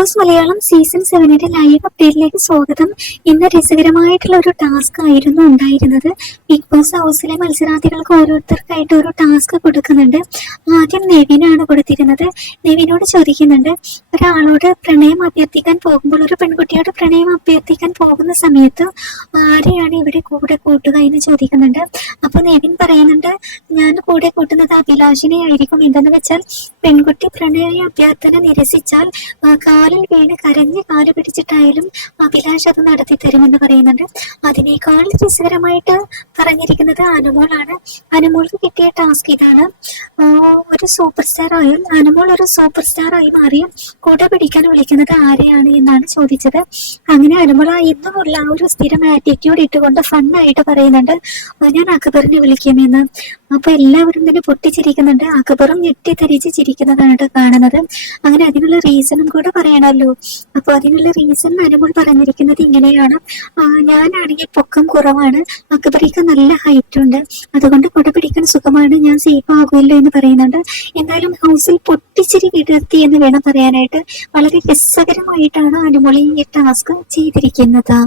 Boss Malayalam season സെവനിന്റെ live അപ്ഡേറ്റിലേക്ക് സ്വാഗതം. ഇന്ന് രസകരമായിട്ടുള്ള ഒരു ടാസ്ക് ആയിരുന്നു ഉണ്ടായിരുന്നത്. ബിഗ് ബോസ് ഹൗസിലെ മത്സരാർത്ഥികൾക്ക് ഓരോരുത്തർക്കായിട്ട് ഒരു ടാസ്ക് കൊടുക്കുന്നുണ്ട്. ആദ്യം നെവിനാണ് കൊടുത്തിരുന്നത്. നെവിനോട് ചോദിക്കുന്നുണ്ട് ഒരാളോട് പ്രണയം അഭ്യർത്ഥിക്കാൻ പോകുമ്പോൾ ഒരു പെൺകുട്ടിയോട് പ്രണയം അഭ്യർത്ഥിക്കാൻ പോകുന്ന സമയത്ത് ആരെയാണ് ഇവിടെ കൂടെ കൂട്ടുക എന്ന് ചോദിക്കുന്നുണ്ട്. അപ്പൊ നെവിൻ പറയുന്നുണ്ട് ഞാൻ കൂടെ കൂട്ടുന്നത് അഭിലാഷിനെ ആയിരിക്കും എന്തെന്ന് വെച്ചാൽ പെൺകുട്ടി പ്രണയ അഭ്യർത്ഥന നിരസിച്ചാൽ കാലിൽ വീണ് കരഞ്ഞ് കാൽ പിടിച്ചിട്ടായാലും അഭിലാഷ് അത് നടത്തി തരുമെന്ന് പറയുന്നുണ്ട്. അതിനേക്കാൾ രസകരമായിട്ട് പറഞ്ഞിരിക്കുന്നത് അനുമോളാണ്. അനുമോൾക്ക് കിട്ടിയ ടാസ്ക് ഇതാണ്. ഒരു സൂപ്പർ സ്റ്റാർ ആയും അനുമോൾ ഒരു സൂപ്പർ സ്റ്റാർ ആയി മാറി കൂടെ പിടിക്കാൻ വിളിക്കുന്നത് ആരെയാണ് എന്നാണ് ചോദിച്ചത്. അങ്ങനെ അനുമോൾ ഇന്നുമുള്ള ആ ഒരു സ്ഥിരം ആറ്റിറ്റ്യൂഡ് ഇട്ടുകൊണ്ട് ഫണ്ണായിട്ട് പറയുന്നുണ്ട് ഞാൻ അക്ബറിനെ വിളിക്കുമെന്ന്. അപ്പൊ എല്ലാവരും തന്നെ പൊട്ടിച്ചിരിക്കുന്നുണ്ട്. അക്ബറും ഞെട്ടിത്തരിച്ച് ചിരിക്കുന്നതാണ് കാണുന്നത്. അങ്ങനെ അതിനുള്ള റീസണും കൂടെ പറയണമല്ലോ അപ്പൊ അതിനുള്ള റീസൺ അനുമോൾ പറഞ്ഞിരിക്കുന്നത് ഇങ്ങനെയാണ്. ഞാനാണെങ്കിൽ പൊക്കം കുറവാണ്. അക്ബറിക്ക് നല്ല ഹൈറ്റ് ഉണ്ട്. അതുകൊണ്ട് കുട പിടിക്കാൻ സുഖമാണ്. ഞാൻ സേഫ് ആകുമല്ലോ എന്ന് പറയുന്നുണ്ട്. എന്തായാലും ഹൗസിൽ പൊട്ടിച്ചിരി കിടത്തി എന്ന് വേണം പറയാനായിട്ട്. വളരെ രസകരമായിട്ടാണ് അനുമോൾ ഈ ടാസ്ക് ചെയ്തിരിക്കുന്നത്.